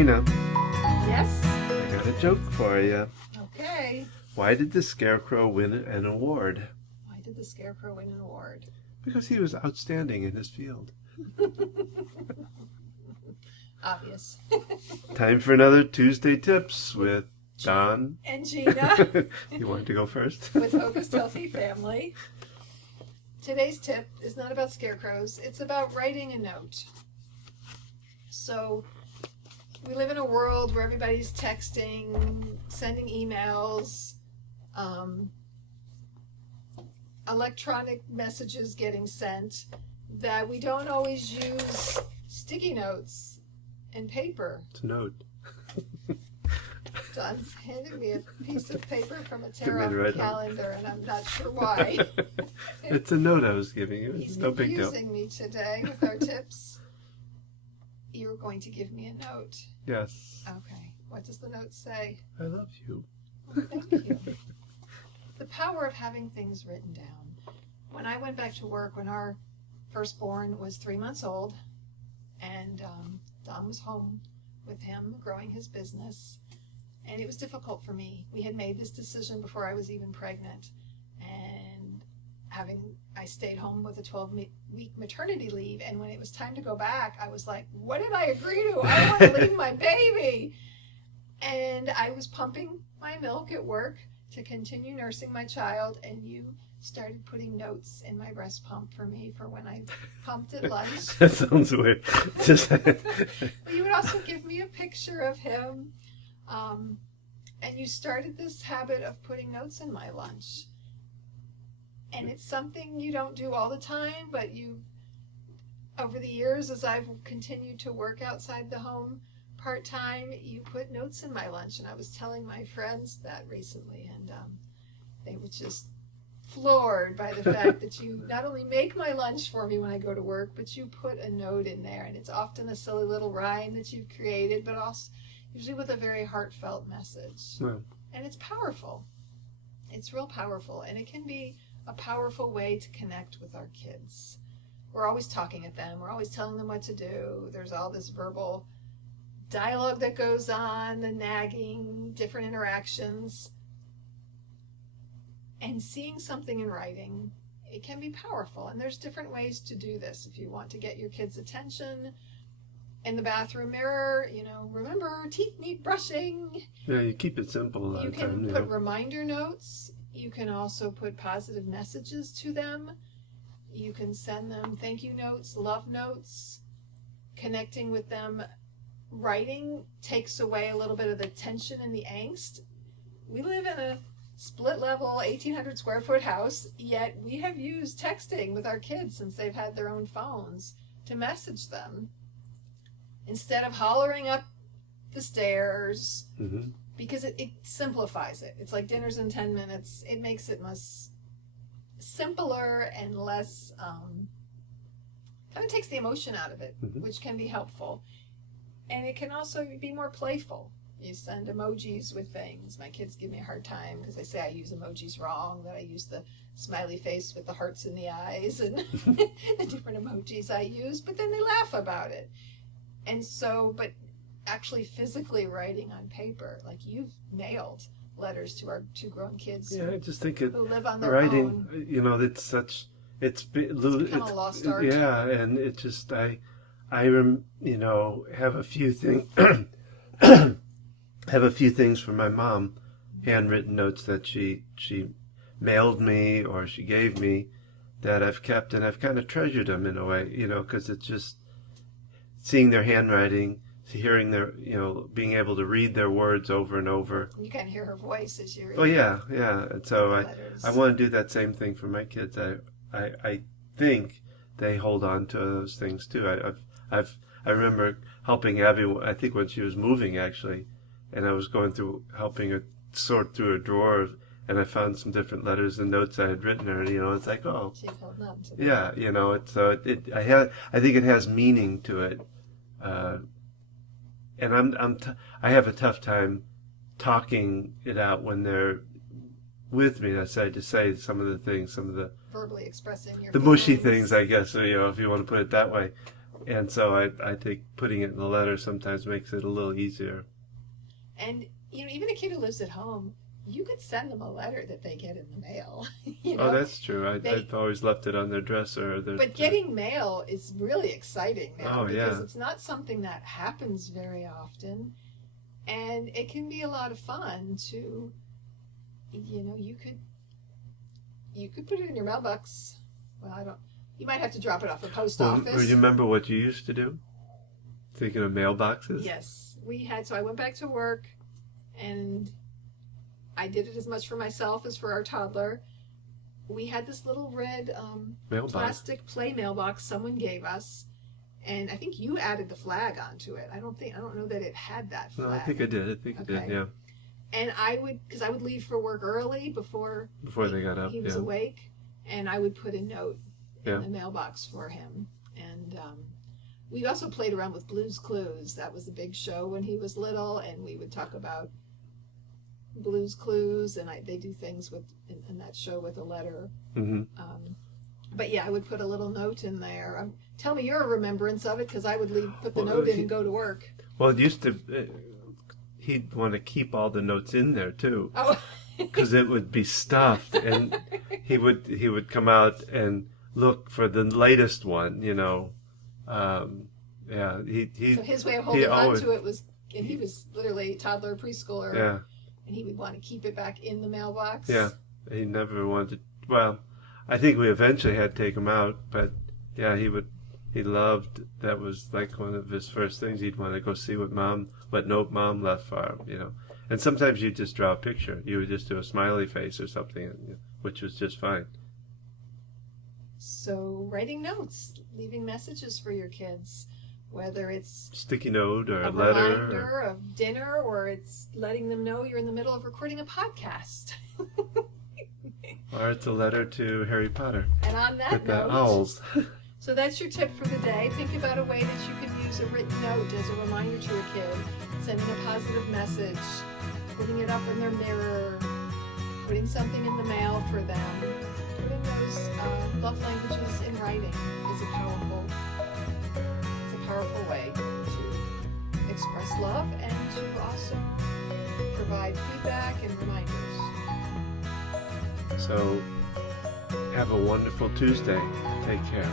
Gina, Yes? I got a joke for you. Okay. Why did the Scarecrow win an award? Why did the Scarecrow win an award? Because he was outstanding in his field. Obvious. Time for another Tuesday Tips with Don. And Gina. You want to go first? With Focused Healthy Family. Today's tip is not about scarecrows. It's about writing a note. So we live in a world where everybody's texting, sending emails, electronic messages getting sent, that we don't always use sticky notes and paper. It's a note. Don's handed me a piece of paper from a tarot calendar, and I'm not sure why. It's a note I was giving you. It's He's no big deal. confusing me today with our tips. You're going to give me a note. Yes. Okay. What does the note say? I love you. Oh, thank you. The power of having things written down. When I went back to work, when our firstborn was 3 months old, and Don was home with him growing his business, and it was difficult for me. We had made this decision before I was even pregnant, and I stayed home with a 12-week maternity leave, and when it was time to go back, I was like, what did I agree to? I don't want to leave my baby. And I was pumping my milk at work to continue nursing my child, and you started putting notes in my breast pump for me for when I pumped at lunch. That sounds weird. But you would also give me a picture of him, and you started this habit of putting notes in my lunch. And it's something you don't do all the time, but over the years, as I've continued to work outside the home part-time, you put notes in my lunch. And I was telling my friends that recently, and they were just floored by the fact that you not only make my lunch for me when I go to work, but you put a note in there. And it's often a silly little rhyme that you've created, but also usually with a very heartfelt message. Well, and it's powerful. It's real powerful, and it can be a powerful way to connect with our kids. We're always talking at them. We're always telling them what to do. There's all this verbal dialogue that goes on, the nagging, different interactions. And seeing something in writing, it can be powerful. And there's different ways to do this. If you want to get your kids' attention in the bathroom mirror, remember, teeth need brushing. yeah, you keep it simple a lot You of time. can put reminder notes. You can also put positive messages to them. You can send them thank you notes, love notes, connecting with them. Writing takes away a little bit of the tension and the angst. We live in a split level 1,800 square foot house, yet we have used texting with our kids since they've had their own phones to message them instead of hollering up the stairs. Mm-hmm. Because it simplifies it. It's like dinner's in 10 minutes. It makes it much simpler and less, kind of takes the emotion out of it, Mm-hmm. which can be helpful. And it can also be more playful. You send emojis with things. My kids give me a hard time because they say I use emojis wrong, that I use the smiley face with the hearts in the eyes and the different emojis I use, but then they laugh about it. And so, but actually physically writing on paper, like you've nailed letters to our 2 grown kids. Yeah, I just think who live on their writing, own. it's become a lost art. Yeah, and it just, I have a few things, have a few things from my mom, handwritten notes that she mailed me or she gave me that I've kept, and I've kind of treasured them in a way, because it's just seeing their handwriting, hearing their, being able to read their words over and over. You can hear her voice as you read. Oh yeah. And so I want to do that same thing for my kids. I think they hold on to those things too. I remember helping Abby, I think when she was moving actually, and I was going through helping her sort through a drawer, and I found some different letters and notes I had written her. It's like, oh, she's holding on to them. Yeah, I think it has meaning to it. And I have a tough time talking it out when they're with me. I decided to say some of the things, some of the verbally expressing your mushy feelings. things, I guess, if you want to put it that way. And so I think putting it in the letter sometimes makes it a little easier. And, even a kid who lives at home, you could send them a letter that they get in the mail. Oh, that's true. I've always left it on their dresser. Or but getting mail is really exciting now because yeah. it's not something that happens very often. And it can be a lot of fun to, you could put it in your mailbox. Well, you might have to drop it off at post office. Do you remember what you used to do? Thinking of mailboxes? Yes, so I went back to work and I did it as much for myself as for our toddler. We had this little red plastic play mailbox someone gave us, and I think you added the flag onto it. I don't know that it had that flag. No, I think I did. I did, yeah. And because I would leave for work early before they got up. He was awake, and I would put a note in the mailbox for him. And we also played around with Blue's Clues. That was a big show when he was little, and we would talk about Blue's Clues, and they do things in that show with a letter. Mm-hmm. But yeah, I would put a little note in there. Tell me your remembrance of it, because I would put the note in and go to work. Well, it used to. He'd want to keep all the notes in there too, because it would be stuffed, and he would come out and look for the latest one. So his way of holding on to it was, and he was literally a toddler, preschooler. Yeah. And he would want to keep it back in the mailbox. Yeah, he never wanted. Well, I think we eventually had to take him out, but yeah, he loved. That was like one of his first things. He'd want to go see what note mom left for him, And sometimes you just draw a picture. You would just do a smiley face or something, which was just fine. So writing notes, leaving messages for your kids. Whether it's sticky note or a letter, reminder of dinner, or it's letting them know you're in the middle of recording a podcast, or it's a letter to Harry Potter. And on that with note, the owls. So that's your tip for the day. Think about a way that you could use a written note as a reminder to your kid, sending a positive message, putting it up in their mirror, putting something in the mail for them. Putting those love languages in writing is a powerful way to express love and to also provide feedback and reminders. So, have a wonderful Tuesday. Take care.